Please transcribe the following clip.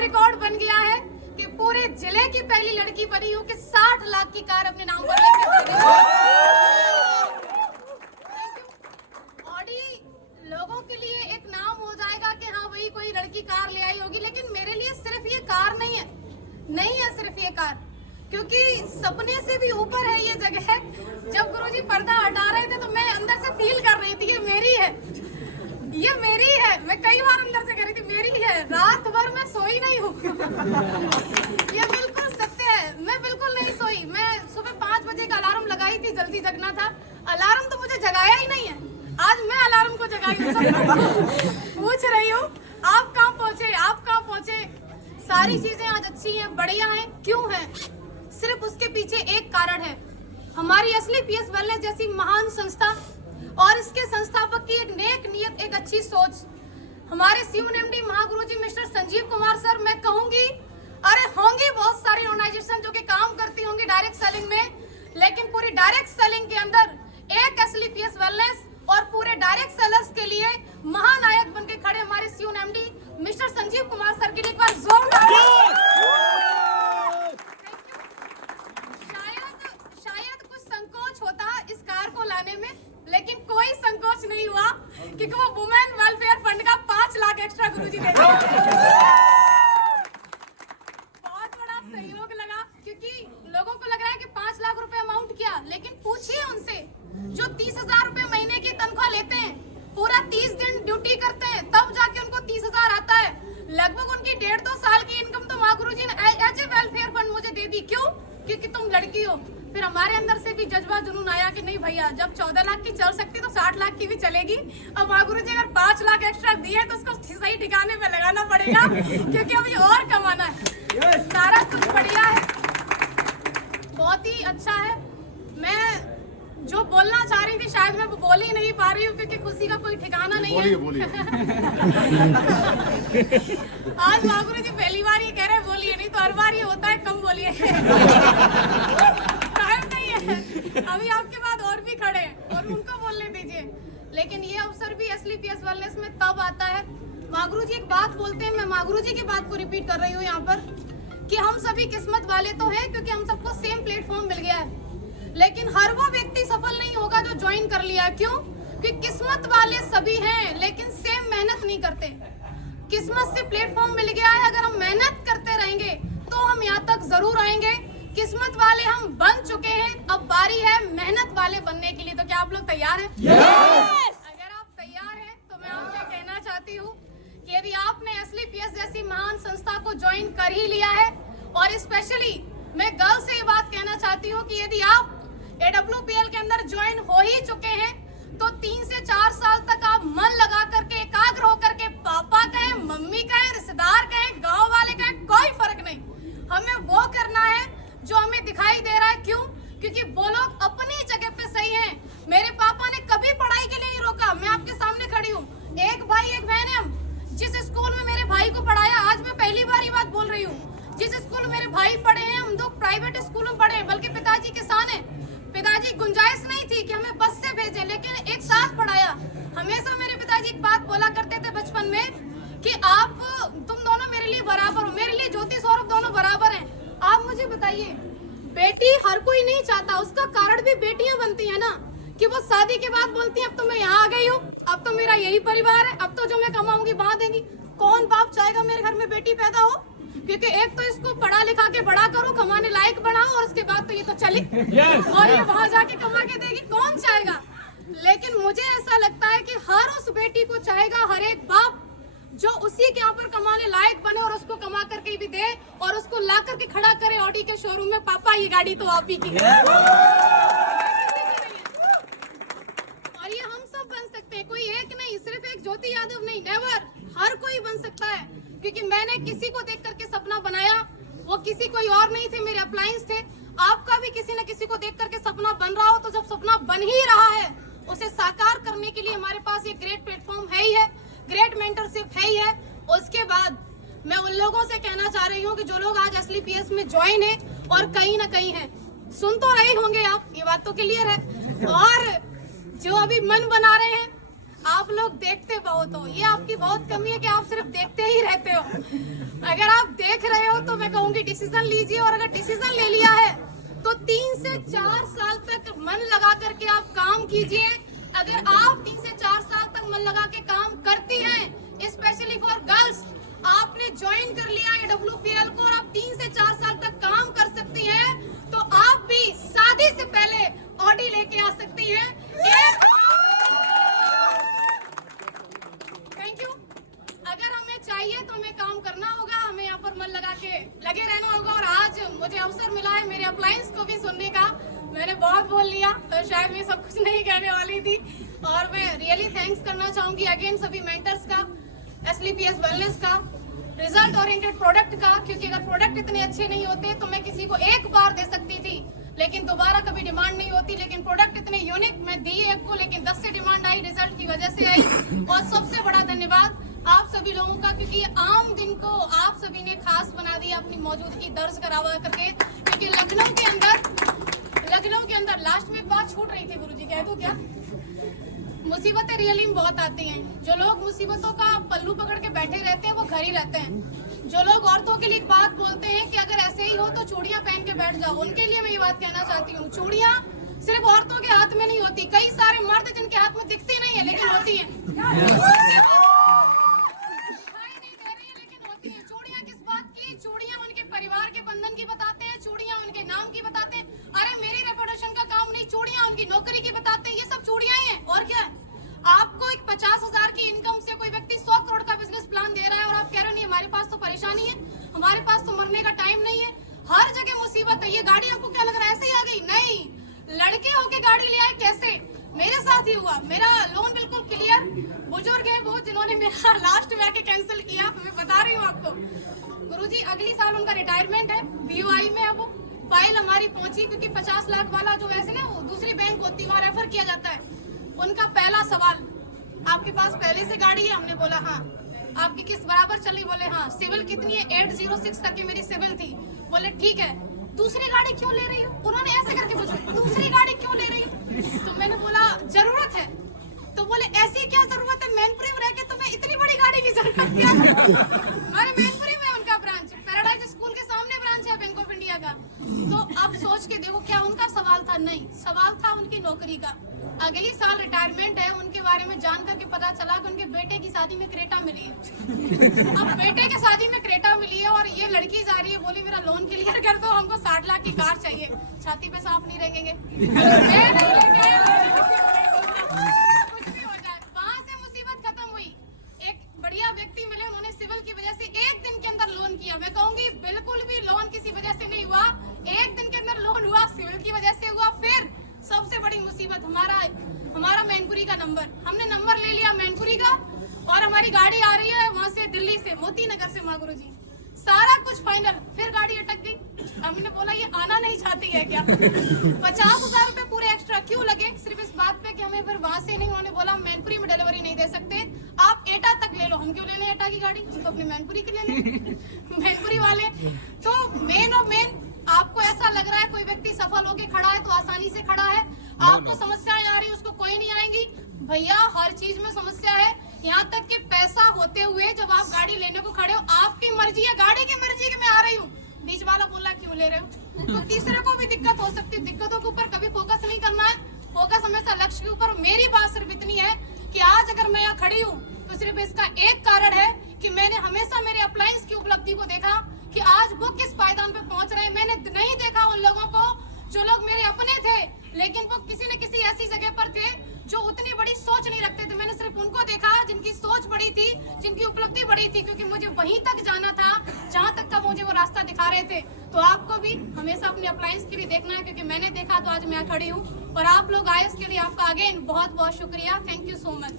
Record बन गया है कि पूरे जिले की पहली लड़की बनी हूँ कि 60 लाख की कार अपने नाम पर लेके ऑडी लोगों के लिए एक नाम हो जाएगा कि हाँ वही कोई लड़की कार ले आई होगी, लेकिन मेरे लिए सिर्फ ये कार नहीं है सिर्फ ये कार, क्योंकि सपने से भी ऊपर है ये जगह। जब गुरुजी पर्दा हटा रहे थे तो मैं अंदर से फील कर रही थी ये मेरी है। मैं कई बार अंदर से कह रही थी मेरी है। रात भर मैं सोई नहीं हूँ। ये बिल्कुल सत्य है, मैं बिल्कुल नहीं सोई। मैं सुबह 5 बजे का अलार्म लगाई थी, जल्दी जगना था। अलार्म तो मुझे जगाया ही नहीं है, आज मैं अलार्म को जगाई हूँ। पूछ रही हूँ आप कहाँ पहुँचे। सारी चीजें आज अच्छी हैं, बढ़िया हैं। क्यों है? सिर्फ उसके पीछे एक कारण है, हमारी असली पीएस वेलनेस जैसी महान संस्था और इसके संस्थापक की एक नेक नियत, एक अच्छी सोच। हमारे CUNMD महागुरुजी मिस्टर संजीव कुमार सर, मैं कहूंगी अरे होंगी बहुत सारी ऑर्गेनाइजेशन जो कि काम करती होंगी डायरेक्ट सेलिंग में, लेकिन पूरी डायरेक्ट सेलिंग के अंदर एक असली पीएस वेलनेस और पूरे डायरेक्ट सेलर्स के लिए महानायक बनके खड़े हमारे CUNMD mister Sanjeev Kumar sir के लिए एक बार जोरदार। शायद कुछ संकोच होता इस कार को लाने में, लेकिन कोई संकोच नहीं हुआ क्योंकि वो वुमेन वेलफेयर फंड का 5 लाख एक्स्ट्रा गुरुजी दे दिया। बहुत बड़ा सहयोग लगा, क्योंकि लोगों को लग रहा है कि 5 लाख रुपए अमाउंट क्या, लेकिन पूछिए उनसे जो 30,000 रुपए महीने की तनख्वाह लेते हैं, पूरा 30 दिन ड्यूटी करते हैं, तब जाके उनको 30,000 आता है। लगभग उनकी 1.5-2 साल की इनकम तो माँ गुरुजी ने एज ए वेलफेयर फंड मुझे दे दी। क्यों? क्योंकि तुम लड़की हो। फिर हमारे अंदर से भी जज्बा जुनून आया कि नहीं भैया, जब 14 लाख की चल सकती तो 60 लाख की भी चलेगी। अब माँ गुरुजी अगर 5 लाख एक्स्ट्रा दिए तो उसको सही ठिकाने पे लगाना पड़ेगा, क्योंकि अभी और कमाना है। सारा कुछ बढ़िया है, बहुत ही अच्छा है। मैं जो बोलना चाह रही थी शायद मैं वो बोल ही नहीं पा रही हूँ, क्योंकि खुशी का कोई ठिकाना नहीं है। बोलिए। आज माँ गुरुजी पहली बार ये कह रहे हैं बोलिए, नहीं तो हर बार ये होता है कम बोलिए। टाइम नहीं है, अभी आपके बाद और भी खड़े हैं और उनको बोलने दीजिए। लेकिन ये अवसर भी असली पीएस वेलनेस में तब आता है। माँ गुरुजी एक बात बोलते हैं, मैं माँ गुरुजी की बात को रिपीट कर रही हूँ यहाँ पर, कि हम सभी किस्मत वाले तो हैं क्योंकि हम सबको सेम प्लेटफॉर्म मिल गया है, लेकिन हर वो व्यक्ति सफल नहीं होगा जो ज्वाइन कर लिया। क्यों? क्योंकि किस्मत वाले सभी हैं लेकिन सेम मेहनत नहीं करते। किस्मत से प्लेटफॉर्म मिल गया है, अगर हम मेहनत करते रहेंगे तो हम यहाँ तक जरूर आएंगे। किस्मत वाले हम बन चुके हैं, अब बारी है मेहनत वाले बनने के लिए। तो क्या आप लोग तैयार हैं? अगर आप तैयार हैं तो मैं आपसे कहना चाहती हूँ कि यदि आपने असली पीएस जैसी महान संस्था को ज्वाइन कर ही लिया है, और स्पेशली मैं गर्ल्स से ये बात कहना चाहती हूँ कि यदि आप AWPL के अंदर ज्वाइन हो ही चुके हैं तो 3 से 4 साल तक आप मन लगा करके, एकाग्र होकर के, पापा कहें, मम्मी कहें, रिश्तेदार कहें, गांव वाले कहें, कोई फर्क नहीं, हमें वो करना है जो हमें दिखाई दे रहा है। क्यों? क्योंकि वो लोग अपनी जगह पे सही हैं। मेरे पापा ने कभी पढ़ाई के लिए नहीं रोका, मैं आपके सामने खड़ी हूँ। एक भाई एक बहन है हम। जिस स्कूल में मेरे भाई को पढ़ाया, आज मैं पहली बार ये बात बोल रही हूँ, जिस स्कूल में मेरे भाई पढ़े हैं, हम 2 प्राइवेट स्कूल में पढ़े हैं, बल्कि पिताजी किसान हैं। पिताजी गुंजाइश नहीं थी कि हमें बस से भेजें, लेकिन एक साथ पढ़ाया। हमेशा मेरे पिताजी एक बात बोला करते थे बचपन में कि तुम दोनों मेरे लिए बराबर हो, मेरे लिए ज्योति सौरभ दोनों बराबर हैं। आप मुझे बताइए, बेटी हर कोई नहीं चाहता, उसका कारण भी बेटियां बनती है ना, कि वो शादी के बाद बोलती है अब तो मैं यहाँ आ गई हूँ, अब तो मेरा यही परिवार है, अब तो जो मैं कमाऊंगी वहां देंगी। कौन बाप चाहेगा मेरे घर में बेटी पैदा हो? क्योंकि एक तो इसको पढ़ा लिखा के बड़ा करो, कमाने लायक बनाओ, और उसके बाद तो ये तो चली और ये वहां जाके कमा के देगी, कौन चाहेगा? लेकिन मुझे ऐसा लगता है कि हर उस बेटी को चाहेगा, हर एक बाप जो उसी के यहाँ पर कमाने लायक बने और उसको कमा करके भी दे और उसको ला करके खड़ा करे ऑडी के शोरूम में, पापा ये गाड़ी तो आप ही की है। और ये हम सब बन सकते हैं, कोई एक नहीं, सिर्फ एक ज्योति यादव नहीं, नेवर, हर कोई बन सकता है। क्योंकि मैंने किसी को देख करके सपना बनाया, वो किसी कोई और नहीं थे, मेरे अपलायंस थे। आपका भी किसी न किसी को देख करके सपना बन रहा हो, तो जब सपना बन ही रहा है उसे साकार करने के लिए हमारे पास एक ग्रेट प्लेटफॉर्म है ही है, ग्रेट मेंटरशिप है ही है। उसके बाद मैं उन लोगों से कहना चाह रही हूँ कि जो लोग आज असली पीएस में ज्वाइन है और कहीं ना कहीं है, सुन तो रहे होंगे आप, ये बात तो क्लियर है, और जो अभी मन बना रहे हैं, आप लोग देखते बहुत हो, ये आपकी बहुत कमी है कि आप सिर्फ देखते ही रहते हो। अगर आप देख रहे हो तो मैं कहूँगी डिसीजन लीजिए, और अगर डिसीजन ले लिया है तो 3 से 4 साल तक मन लगा करके आप काम कीजिए। अगर आप 3 से 4 साल तक मन लगा के काम करती हैं, स्पेशली फॉर गर्ल्स, आपने ज्वाइन कर लिया है WPL को और आप 3 से 4 साल तक काम कर सकती हैं, तो आप भी शादी से पहले ऑडी लेके आ सकती हैं। Thank you. अगर हमें चाहिए तो हमें काम करना होगा, हमें यहाँ पर मन लगा के लगे रहना होगा। और आज मुझे अवसर मिला है मेरे अप्लायंस को भी सुनने का। मैंने बहुत बोल लिया तो शायद मैं सब कुछ नहीं कहने वाली थी, और मैं रियली थैंक्स करना चाहूंगी अगेन सभी मेंटर्स का, SLPS वेलनेस का, रिजल्ट ओरिएंटेड प्रोडक्ट का, क्योंकि अगर प्रोडक्ट इतने अच्छे नहीं होते तो मैं किसी को एक बार दे सकती थी लेकिन दोबारा कभी डिमांड नहीं होती। लेकिन प्रोडक्ट इतने यूनिक, मैं दी एक को लेकिन 10 से डिमांड आई, रिजल्ट की वजह से आई। और सबसे बड़ा धन्यवाद आप सभी लोगों का, क्योंकि आम दिन को आप सभी ने खास बना दिया अपनी मौजूदगी दर्ज करवा करके। क्योंकि लखनऊ के अंदर लास्ट में एक बात छूट रही थी, गुरुजी कह दूं क्या? मुसीबतें रियली में बहुत आती हैं। जो लोग मुसीबतों का पल्लू पकड़ के बैठे रहते हैं वो घर ही रहते हैं। जो लोग औरतों के लिए एक बात बोलते हैं कि अगर ऐसे ही हो तो चूड़ियां पहन के बैठ जाओ, उनके लिए मैं ये बात कहना चाहती हूँ, चूड़ियां सिर्फ औरतों के हाथ में नहीं होती। कई सारे मर्द जिनके हाथ में दिखती नहीं है लेकिन होती है, दिखाई नहीं दे रही है लेकिन होती है। चूड़ियां किस बात की? चूड़ियां उनके परिवार के बंधन की बताते हैं, चूड़ियां उनके नाम की बताते हैं। अरे मेरी रेपुटेशन का काम नहीं, चूड़ियां उनकी नौकरी की बताते हैं। ये सब चूड़ियां ही है और क्या है? आपको एक 50,000 की इनकम से कोई व्यक्ति 100 करोड़ का बिजनेस प्लान दे रहा है और आप कह रहे हो नहीं हमारे पास तो परेशानी है, हमारे पास तो मरने का टाइम नहीं है, हर जगह मुसीबत है। ये गाड़ी आपको क्या लग रहा है ऐसे ही आ गई? नहीं, लड़के होके गाड़ी ले आए। कैसे? मेरे साथ ही हुआ। मेरा लोन बिल्कुल क्लियर, बुजुर्ग है वो जिन्होंने मेरा लास्ट में आके कैंसिल किया, मैं बता रही हूँ आपको। गुरुजी अगली साल उनका रिटायरमेंट है, BOI में है वो। फाइल हमारी पहुंची क्योंकि 50 लाख वाला जो वैसे ना वो दूसरी बैंक होती है वहाँ रेफर किया जाता है। उनका पहला सवाल, आपके पास पहले से गाड़ी है? हमने बोला हाँ। आपकी किस्त बराबर चल रही? बोले हाँ। सिविल कितनी है? 806 तक की मेरी सिविल थी। बोले ठीक है। दूसरी गाड़ी क्यों ले रही हो? उन्होंने ऐसे करके पूछा, दूसरी गाड़ी क्यों ले रही हो? तो मैंने बोला जरूरत है। तो बोले ऐसी क्या जरूरत है, मैनपुरी में रह के तुम्हें इतनी बड़ी गाड़ी की जरूरत क्या? हमारे मैनपुरी में उनका ब्रांच, पैराडाइज स्कूल के सामने ब्रांच है बैंक ऑफ इंडिया का। तो अब सोच के देखो, क्या उनका सवाल था? नहीं, सवाल था उनकी नौकरी का। अगली साल रिटायरमेंट है। उनके बारे में जान करके पता चला कि उनके बेटे की शादी में क्रेटा मिली है। अब बेटे के शादी में क्रेटा मिली है और ये लड़की जा रही है, बोली मेरा लोन क्लियर कर दो, हमको 60 लाख की कार चाहिए। छाती पे सांप नहीं रहेंगे, कुछ भी हो जाए। वहां से मुसीबत खत्म हुई। एक बढ़िया व्यक्ति मिले, उन्होंने सिविल की वजह से 1 दिन के अंदर लोन किया। मैं कहूंगी बिल्कुल भी लोन किसी वजह से नहीं हुआ, 1 दिन के अंदर लोन हुआ, सिविल की वजह से हुआ। फिर सबसे बड़ी मुसीबत हमारा मैनपुरी का नंबर, हमने नंबर ले लिया मैनपुरी का और हमारी गाड़ी आ रही है वहां से, दिल्ली से, मोती नगर से। माँ गुरु जी सारा कुछ फाइनल, फिर गाड़ी अटक गई। हमने बोला ये आना नहीं चाहती है क्या? 50,000 रुपए पूरे एक्स्ट्रा क्यों लगे? सिर्फ इस बात पे कि हमें फिर वहां से नहीं, उन्होंने बोला मैनपुरी में डिलीवरी नहीं दे सकते, आप एटा तक ले लो। हम क्यों लेने एटा की गाड़ी, हम तो अपनी मैनपुरी की लेने मैनपुरी वाले। तो मेन आपको ऐसा लग रहा है कोई व्यक्ति सफल होके खड़ा है तो आसानी से खड़ा है, आपको समस्याएं आ रही है उसको कोई नहीं आएंगी। भैया हर चीज में समस्या है, यहाँ तक कि पैसा होते हुए जब आप गाड़ी लेने को खड़े हो, आपकी मर्जी है, गाड़ी की मर्जी कि मैं आ रही हूँ, बीच वाला बोला क्यों ले रहे हो? तो तीसरे को भी दिक्कत हो सकती है। दिक्कतों के ऊपर कभी फोकस नहीं करना है, फोकस हमेशा लक्ष्य के ऊपर। मेरी बात सिर्फ इतनी है कि आज अगर मैं यहाँ खड़ी हूँ तो सिर्फ इसका एक कारण है कि मैंने हमेशा मेरे अप्लायंस की उपलब्धि को देखा कि आज वो किस पायदान पे पहुंच रहे हैं। मैंने नहीं देखा उन लोगों को जो लोग मेरे अपने थे लेकिन वो किसी न किसी ऐसी जगह पर थे जो उतनी बड़ी सोच नहीं रखते थे। मैंने सिर्फ उनको देखा जिनकी सोच बड़ी थी, जिनकी उपलब्धि बड़ी थी, क्योंकि मुझे वहीं तक जाना था जहां तक का मुझे वो रास्ता दिखा रहे थे। तो आपको भी हमेशा अपने अप्लायंस के लिए देखना है, क्योंकि मैंने देखा तो आज मैं खड़ी हूँ। और आप लोग आए इसके लिए आपका अगेन बहुत बहुत शुक्रिया। Thank you so much.